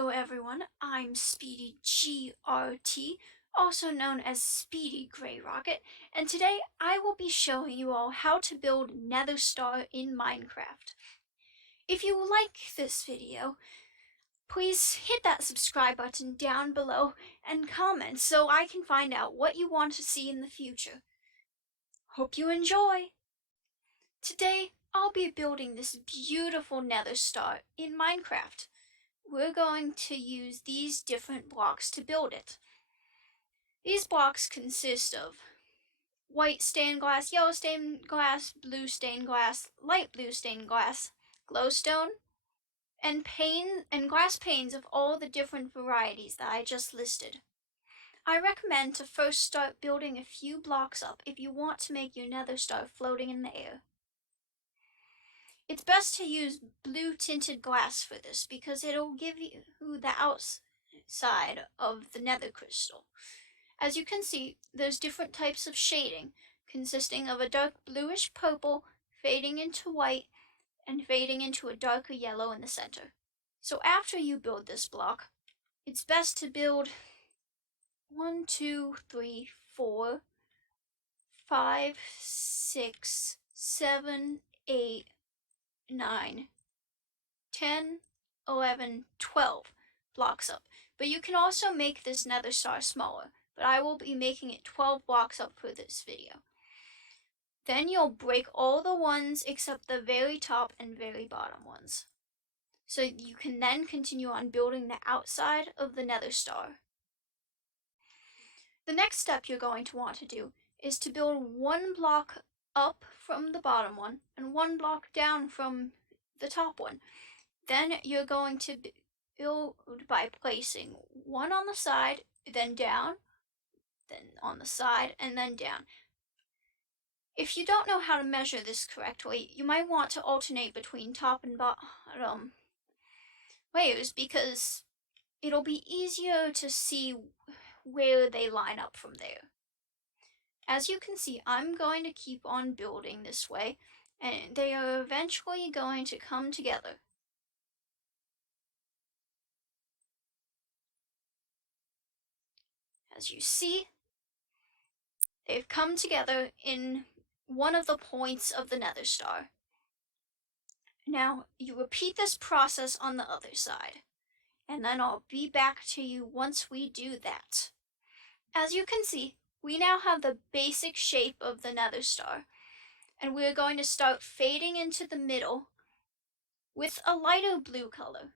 Hello everyone, I'm SpeedyGRT, also known as Speedy Grayrocket, and today I will be showing you all how to build Nether Star in Minecraft. If you like this video, please hit that subscribe button down below and comment so I can find out what you want to see in the future. Hope you enjoy! Today I'll be building this beautiful Nether Star in Minecraft. We're going to use these different blocks to build it. These blocks consist of white stained glass, yellow stained glass, blue stained glass, light blue stained glass, glowstone, and glass panes of all the different varieties that I just listed. I recommend to first start building a few blocks up if you want to make your Nether Star floating in the air. It's best to use blue tinted glass for this because it'll give you the outside of the nether crystal. As you can see, there's different types of shading, consisting of a dark bluish purple, fading into white, and fading into a darker yellow in the center. So after you build this block, it's best to build 1, 2, 3, 4, 5, 6, 7, 8, 9, 10, 11, 12 blocks up. But you can also make this Nether Star smaller, but I will be making it 12 blocks up for this video. Then you'll break all the ones except the very top and very bottom ones. So you can then continue on building the outside of the Nether Star. The next step you're going to want to do is to build one block up from the bottom one and one block down from the top one. Then you're going to build by placing one on the side, then down, then on the side, and then down. If you don't know how to measure this correctly, you might want to alternate between top and bottom layers because it'll be easier to see where they line up from there. As you can see, I'm going to keep on building this way, and they are eventually going to come together. As you see, they've come together in one of the points of the Nether Star. Now, you repeat this process on the other side, and then I'll be back to you once we do that. As you can see, we now have the basic shape of the Nether Star, and we're going to start fading into the middle with a lighter blue color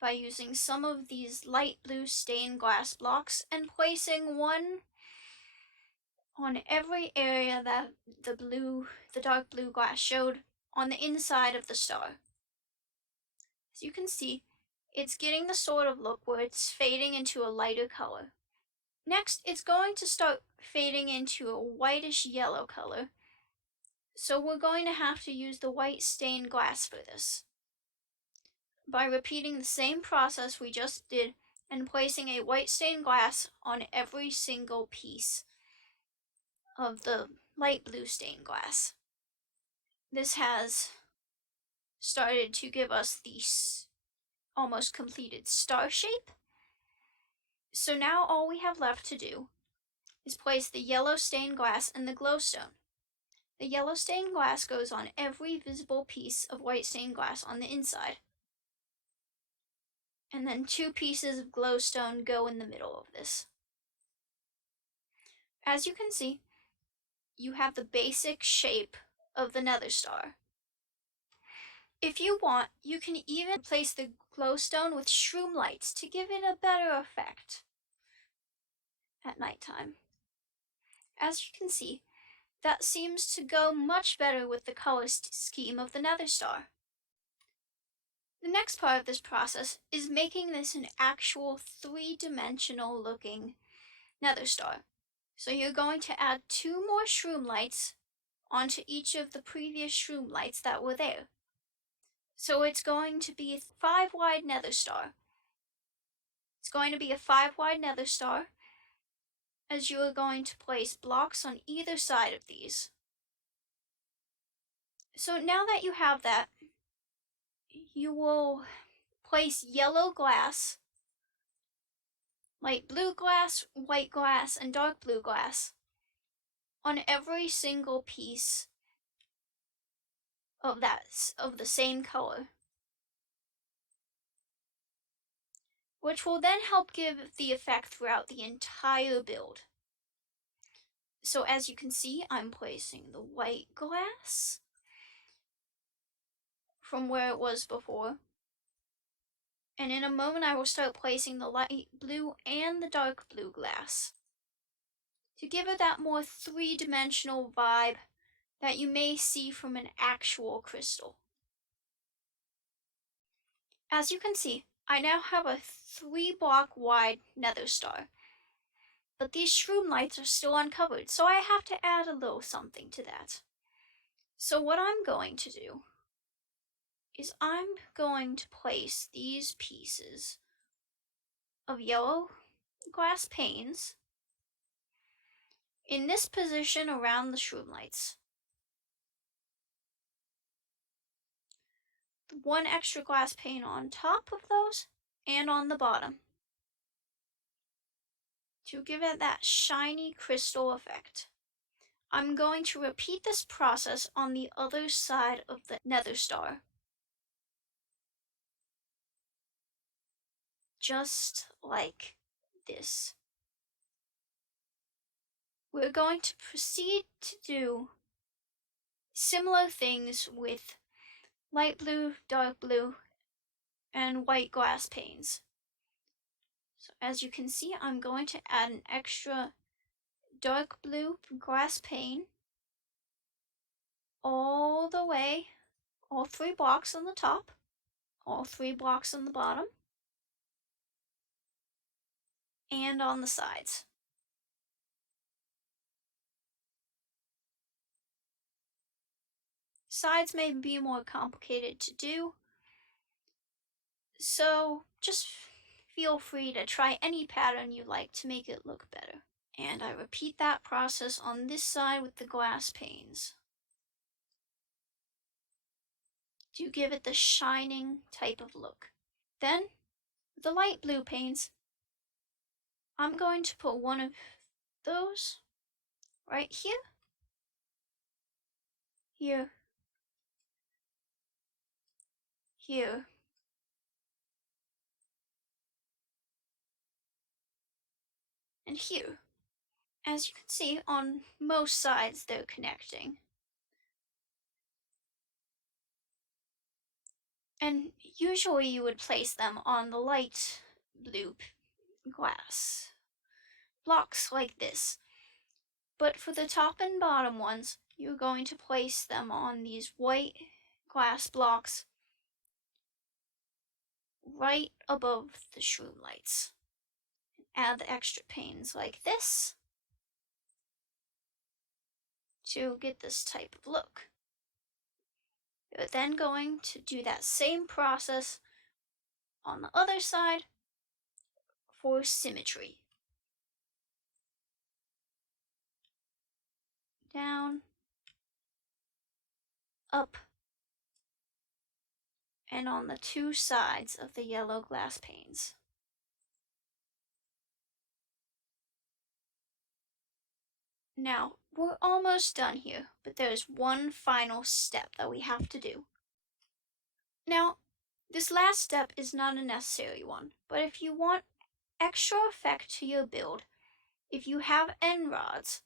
by using some of these light blue stained glass blocks and placing one on every area that the dark blue glass showed on the inside of the star. As you can see, it's getting the sort of look where it's fading into a lighter color. Next, it's going to start fading into a whitish yellow color, so we're going to have to use the white stained glass for this. By repeating the same process we just did and placing a white stained glass on every single piece of the light blue stained glass. This has started to give us the almost completed star shape. So now all we have left to do is place the yellow stained glass and the glowstone. The yellow stained glass goes on every visible piece of white stained glass on the inside. And then 2 pieces of glowstone go in the middle of this. As you can see, you have the basic shape of the Nether Star. If you want, you can even replace the glowstone with shroom lights to give it a better effect at nighttime. As you can see, that seems to go much better with the color scheme of the Nether Star. The next part of this process is making this an actual 3-dimensional looking Nether Star. So you're going to add 2 more shroom lights onto each of the previous shroom lights that were there. So it's going to be a 5-wide Nether Star. It's going to be a 5-wide Nether Star, as you are going to place blocks on either side of these. So now that you have that, you will place place yellow glass, light blue glass, white glass, and dark blue glass on every single piece of the same color, which will then help give the effect throughout the entire build. So as you can see, I'm placing the white glass from where it was before, and in a moment I will start placing the light blue and the dark blue glass to give it that more three-dimensional vibe that you may see from an actual crystal. As you can see, I now have a 3-block wide nether star, but these shroom lights are still uncovered, so I have to add a little something to that. So what I'm going to do is I'm going to place these pieces of yellow glass panes in this position around the shroom lights. One extra glass pane on top of those and on the bottom to give it that shiny crystal effect. I'm going to repeat this process on the other side of the nether star. Just like this. We're going to proceed to do similar things with light blue, dark blue, and white glass panes. So as you can see, I'm going to add an extra dark blue glass pane all the way, all 3 blocks on the top, all 3 blocks on the bottom, and on the sides. Sides may be more complicated to do, so just feel free to try any pattern you like to make it look better. And I repeat that process on this side with the glass panes to give it the shining type of look. Then, with the light blue panes, I'm going to put one of those right here, here, here, and here. As you can see, on most sides they're connecting. And usually you would place them on the light blue glass blocks like this. But for the top and bottom ones, you're going to place them on these white glass blocks right above the shroom lights. Add the extra panes like this to get this type of look. You're then going to do that same process on the other side for symmetry. Down, up, and on the 2 sides of the yellow glass panes. Now, we're almost done here, but there's one final step that we have to do. Now, this last step is not a necessary one, but if you want extra effect to your build, if you have end rods,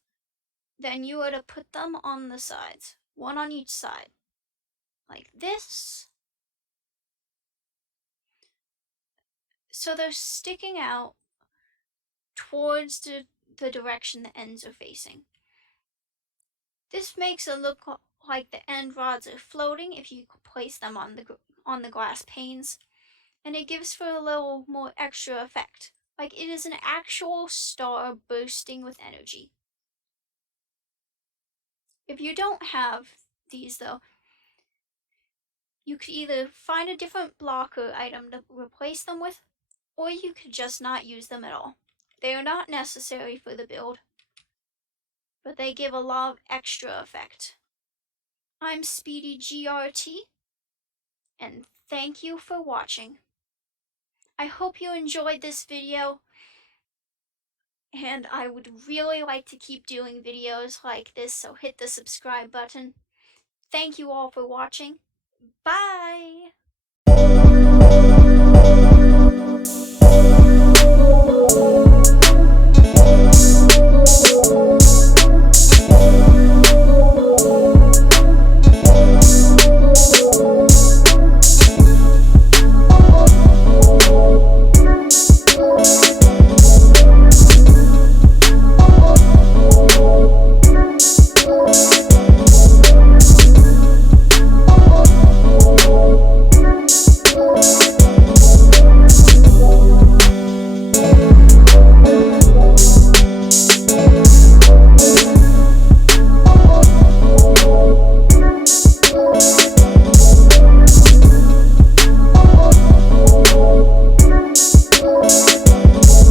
then you are to put them on the sides, one on each side, like this. So they're sticking out towards the direction the ends are facing. This makes it look like the end rods are floating if you place them on the glass panes, and it gives for a little more extra effect, like it is an actual star bursting with energy. If you don't have these though, you could either find a different block or item to replace them with, or you could just not use them at all. They are not necessary for the build, but they give a lot of extra effect. I'm SpeedyGRT, and thank you for watching. I hope you enjoyed this video, and I would really like to keep doing videos like this, so hit the subscribe button. Thank you all for watching. Bye!